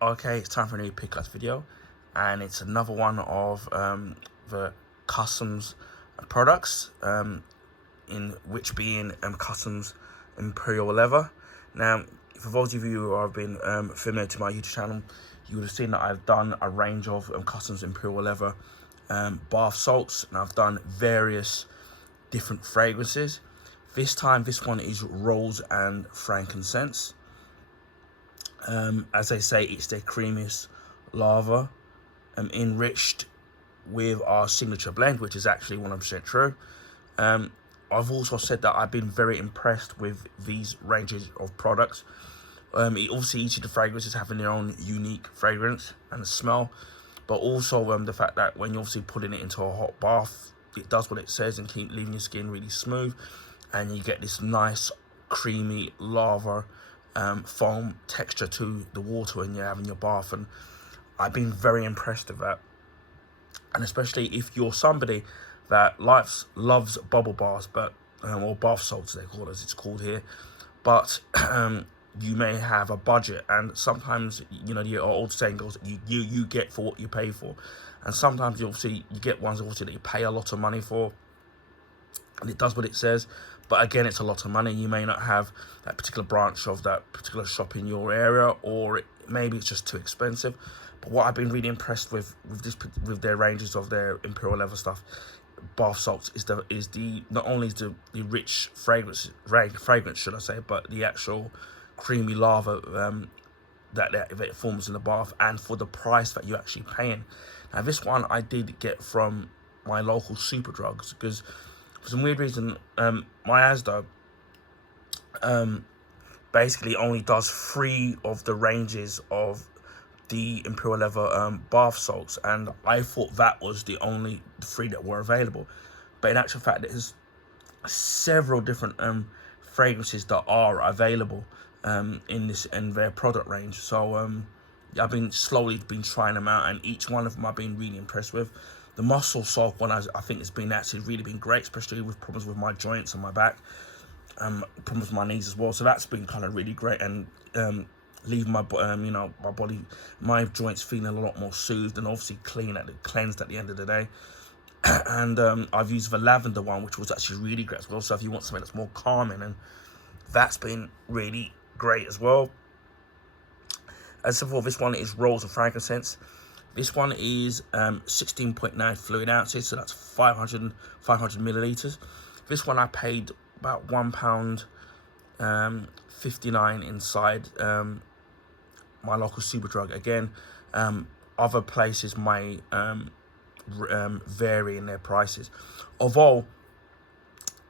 Okay, it's time for a new pickups video, and it's another one of the Cussons products, in which being Cussons Imperial leather. Now, for those of you who have been familiar to my YouTube channel, you would have seen that I've done a range of Cussons Imperial leather bath salts, and I've done various different fragrances. This time, this one is rose and frankincense. As they say, it's their creamiest lava, enriched with our signature blend, which is actually 100% true. I've also said that I've been very impressed with these ranges of products. Obviously, each of the fragrances having their own unique fragrance and smell, but also the fact that when you're obviously putting it into a hot bath, it does what it says and keep leaving your skin really smooth, and you get this nice creamy lava foam texture to the water when you're having your bath. And I've been very impressed with that, and especially if you're somebody that loves bubble baths, but or bath salts they call it, as it's called here, but you may have a budget, and sometimes, you know, the old saying goes, you get for what you pay for, and sometimes you get ones obviously that you pay a lot of money for, and it does what it says, but again, it's a lot of money. You may not have that particular branch of that particular shop in your area, or maybe it's just too expensive. But what I've been really impressed with their ranges of their Imperial leather stuff, bath salts, is the not only is the rich fragrance should I say, but the actual creamy lava that it forms in the bath, and for the price that you're actually paying. Now, this one I did get from my local Superdrugs, because for some weird reason, my Asda basically only does 3 of the ranges of the Imperial leather bath salts, and I thought that was the only 3 that were available. But in actual fact, there's several different fragrances that are available in their product range. So I've been slowly trying them out, and each one of them I've been really impressed with. The muscle soak one, I think, has been actually really been great, especially with problems with my joints and my back, problems with my knees as well. So that's been kind of really great, and leaving my my body, my joints feeling a lot more soothed and obviously cleansed at the end of the day. And I've used the lavender one, which was actually really great as well. So if you want something that's more calming, and that's been really great as well. As for this one is rose and frankincense. This one is 16.9 fluid ounces, so that's 500 milliliters. This one I paid about £1.59 inside my local Superdrug. Again, other places may vary in their prices. Although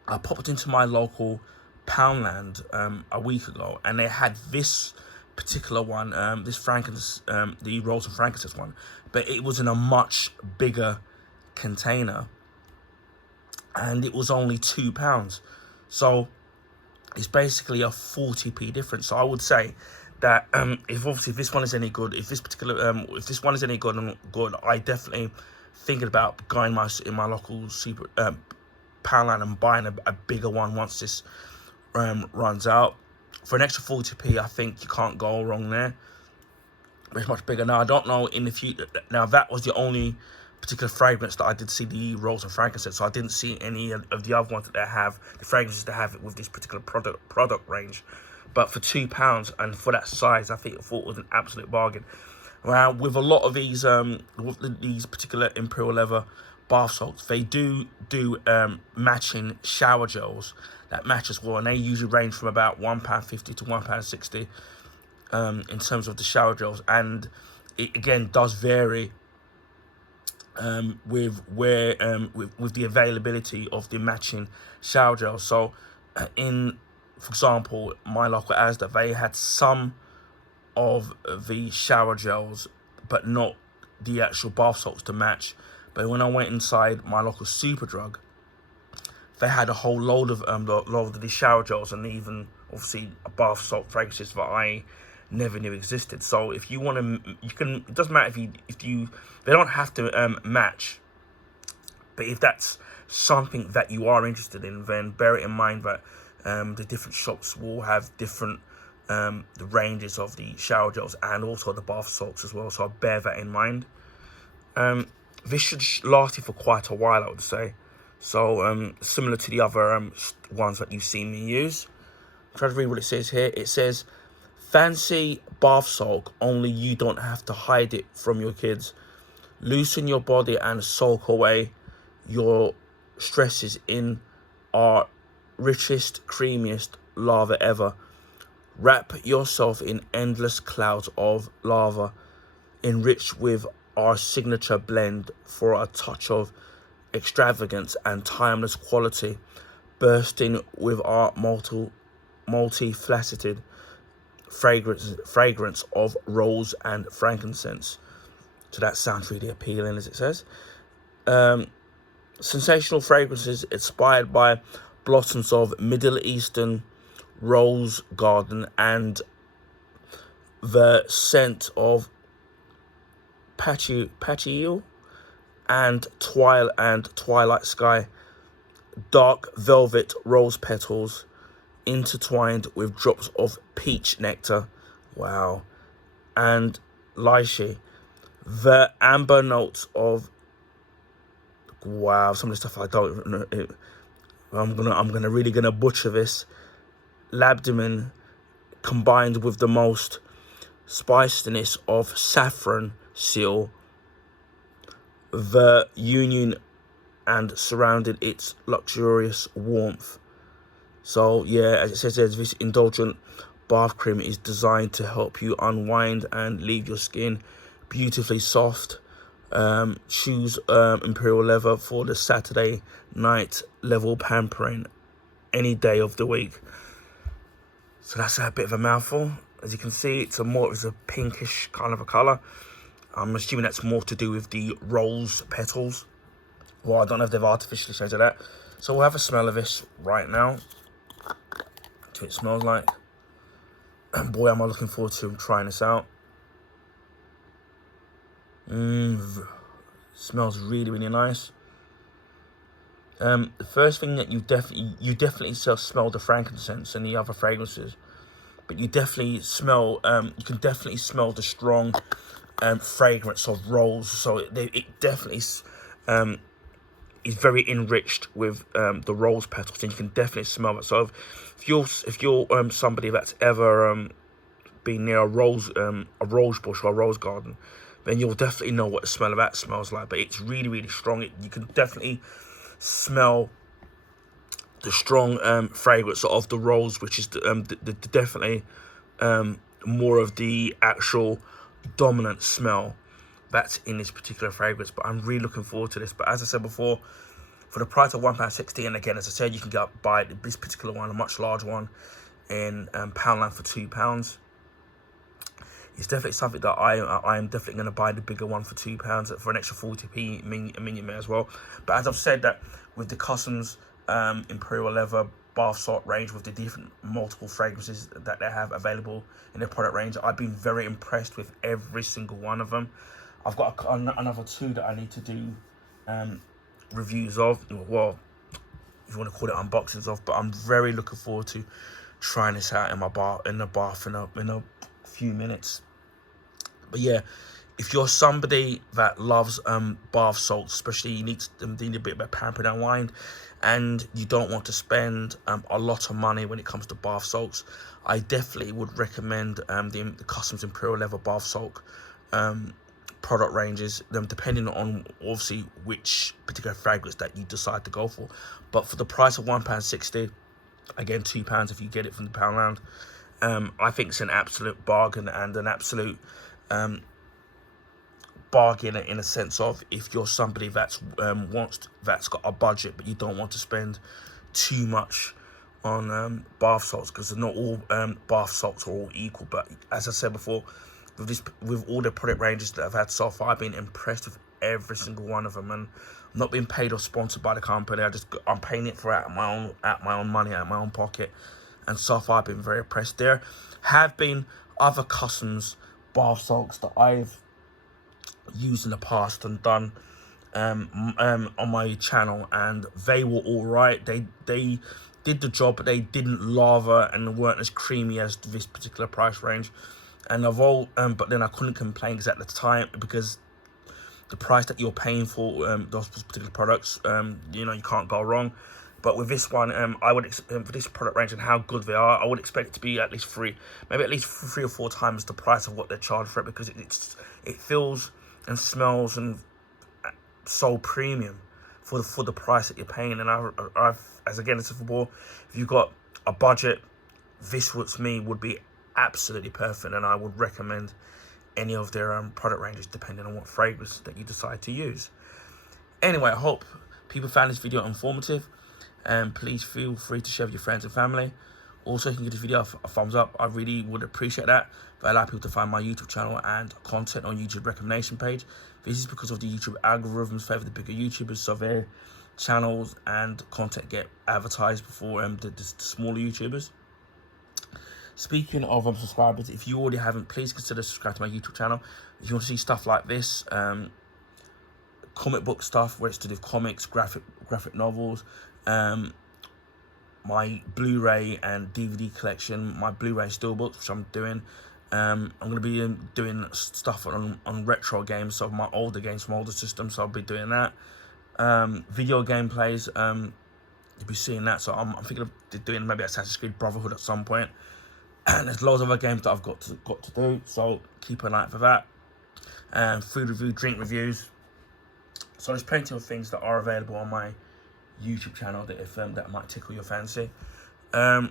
I popped into my local Poundland a week ago, and they had this particular one, this frankincense, the rose and frankincense one, but it was in a much bigger container, and it was only £2. So it's basically a 40p difference. So I would say that if this one is any good, if this one is any good, I definitely thinking about going in my local super Poundland and buying a bigger one once this runs out. For an extra 40p, I think you can't go wrong there. But it's much bigger. Now, I don't know in the future. Now, that was the only particular fragrance that I did see, the rose and frankincense. So I didn't see any of the other ones that they have, the fragrances that have it with this particular product range. But for £2 and for that size, I thought it was an absolute bargain. Now, with a lot of these particular Imperial leather bath salts, they do matching shower gels that match as well, and they usually range from about £1.50 to £1.60 in terms of the shower gels, and it again does vary with the availability of the matching shower gels. So for example, my local Asda, they had some of the shower gels, but not the actual bath salts to match. But when I went inside my local Superdrug, they had a whole load of the shower gels, and even obviously a bath salt fragrances that I never knew existed. So if you want to, you can. It doesn't matter if you. They don't have to match. But if that's something that you are interested in, then bear it in mind that the different shops will have different the ranges of the shower gels and also the bath salts as well. So I'll bear that in mind. This should last you for quite a while, I would say. So similar to the other ones that you've seen me use. I'm trying to read what it says here. It says, fancy bath salt, only you don't have to hide it from your kids. Loosen your body and soak away your stresses in our richest, creamiest lava ever. Wrap yourself in endless clouds of lava, enriched with our signature blend for a touch of extravagance and timeless quality, bursting with our multifaceted fragrance of rose and frankincense. So that sounds really appealing, as it says. Sensational fragrances inspired by blossoms of Middle Eastern rose garden and the scent of patchouli and twilight sky. Dark velvet rose petals intertwined with drops of peach nectar. Wow. And lychee. The amber notes of, wow, some of the stuff I don't know. I'm really gonna butcher this. Labdaman combined with the most spiciness of saffron seal, the union and surrounded its luxurious warmth. So yeah, as it says there, this indulgent bath cream is designed to help you unwind and leave your skin beautifully soft. Choose Imperial leather for the Saturday night level pampering any day of the week. So that's a bit of a mouthful. As you can see, it's a pinkish kind of a colour. I'm assuming that's more to do with the rose petals. Well, I don't know if they've artificially shaded that. So we'll have a smell of this right now. See what it smells like. And boy, am I looking forward to trying this out. Smells really, really nice. The first thing that you definitely smell the frankincense and the other fragrances, but you definitely smell you can definitely smell the strong fragrance of rose. So it definitely is very enriched with the rose petals, and you can definitely smell it. So if you're somebody that's ever been near a rose bush or a rose garden, then you'll definitely know what the smell of that smells like. But it's really, really strong. You can definitely smell the strong fragrance of the rose, which is definitely more of the actual dominant smell that's in this particular fragrance. But I'm really looking forward to this. But as I said before, for the price of £1.60, and again, as I said, you can buy this particular one, a much larger one, in Poundland for £2. It's definitely something that I am definitely going to buy the bigger one for £2 for an extra 40p minium as well. But as I've said, that with the Cussons Imperial leather bath salt range, with the different multiple fragrances that they have available in their product range, I've been very impressed with every single one of them. I've got another 2 that I need to do reviews of, well, if you want to call it unboxings of, but I'm very looking forward to trying this out in the bath in a few minutes. But yeah, if you're somebody that loves bath salts, especially you need a bit of a pampering and unwind, and you don't want to spend a lot of money when it comes to bath salts, I definitely would recommend the Cussons Imperial leather bath salt product ranges, depending on obviously which particular fragrance that you decide to go for. But for the price of £1.60, again £2 if you get it from the Poundland, I think it's an absolute bargain, and an absolute bargain in a sense of, if you're somebody that's got a budget but you don't want to spend too much on bath salts, because not all bath salts are all equal. But as I said before, with all the product ranges that I've had so far, I've been impressed with every single one of them, and I'm not being paid or sponsored by the company. I'm paying it for out of my own money, out of my own pocket, and so far I've been very impressed. There have been other Cussons bath salts that I've used in the past and done on my channel, and they were all right. They did the job, but they didn't lava and weren't as creamy as this particular price range. And but then I couldn't complain because at the time, because the price that you're paying for those particular products, you know, you can't go wrong. But with this one, I would for this product range and how good they are, I would expect it to be at least maybe at least 3 or 4 times the price of what they charge for it, because it feels and smells and so premium for the price that you're paying. And I've as again, as a football, if you've got a budget, this to me would be absolutely perfect, and I would recommend any of their product ranges depending on what fragrance that you decide to use. Anyway, I hope people found this video informative, and please feel free to share with your friends and family. Also, you can give this video a thumbs up. I really would appreciate that. But allow people to find my YouTube channel and content on YouTube recommendation page. This is because of the YouTube algorithms favor the bigger YouTubers, so their channels and content get advertised before the smaller YouTubers. Speaking of subscribers, if you already haven't, please consider subscribing to my YouTube channel. If you want to see stuff like this, comic book stuff, where it's to do with comics, graphic novels, my Blu-ray and DVD collection, my Blu-ray steelbooks, which I'm doing. I'm going to be doing stuff on retro games, so my older games from older systems, so I'll be doing that. Video gameplays, you'll be seeing that, so I'm thinking of doing maybe Assassin's Creed Brotherhood at some point. And there's loads of other games that I've got to do, so keep an eye out for that. Food review, drink reviews. So there's plenty of things that are available on my YouTube channel that that might tickle your fancy. I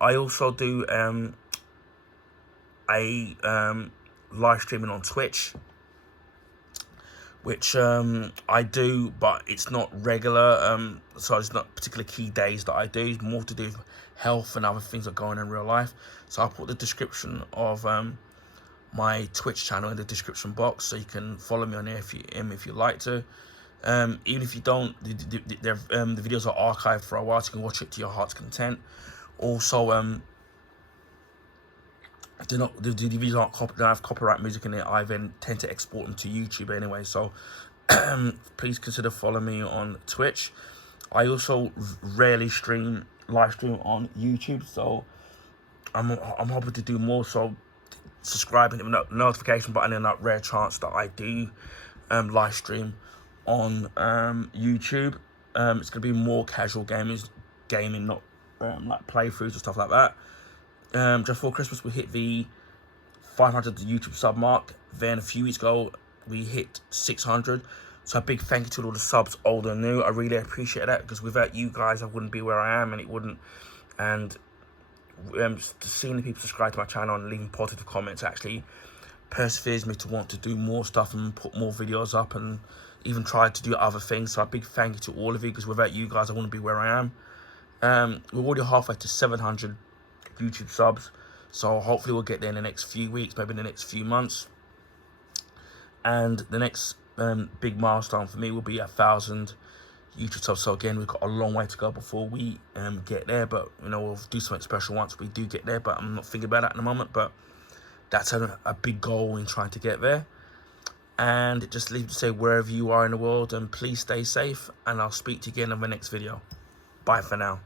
also do live streaming on Twitch, which I do, but it's not regular. So it's not particular key days that I do. It's more to do with health and other things that are going on in real life. So I'll put the description of my Twitch channel in the description box, so you can follow me on there if you like to. Even if you don't, the videos are archived for a while, so you can watch it to your heart's content. Also, the videos don't have copyright music in it. I then tend to export them to YouTube anyway. So please consider following me on Twitch. I also rarely live stream on YouTube, so I'm hoping to do more. So subscribe and hit the notification button in that rare chance that I do live stream on YouTube. It's gonna be more casual gaming, not like playthroughs and stuff like that. Just before Christmas, we hit the 500 YouTube sub mark. Then a few weeks ago, we hit 600. So a big thank you to all the subs, old and new. I really appreciate that, because without you guys, I wouldn't be where I am, and it wouldn't. And seeing the people subscribe to my channel and leaving positive comments actually perseveres me to want to do more stuff and put more videos up, and even try to do other things. So a big thank you to all of you, because without you guys, I wouldn't be where I am. We're already halfway to 700 YouTube subs, so hopefully we'll get there in the next few weeks, maybe in the next few months. And the next big milestone for me will be 1,000 YouTube subs. So again, we've got a long way to go before we get there, but you know, we'll do something special once we do get there. But I'm not thinking about that in the moment, but that's a big goal in trying to get there. And it just leaves to say, wherever you are in the world, and please stay safe, and I'll speak to you again in the next video. Bye for now.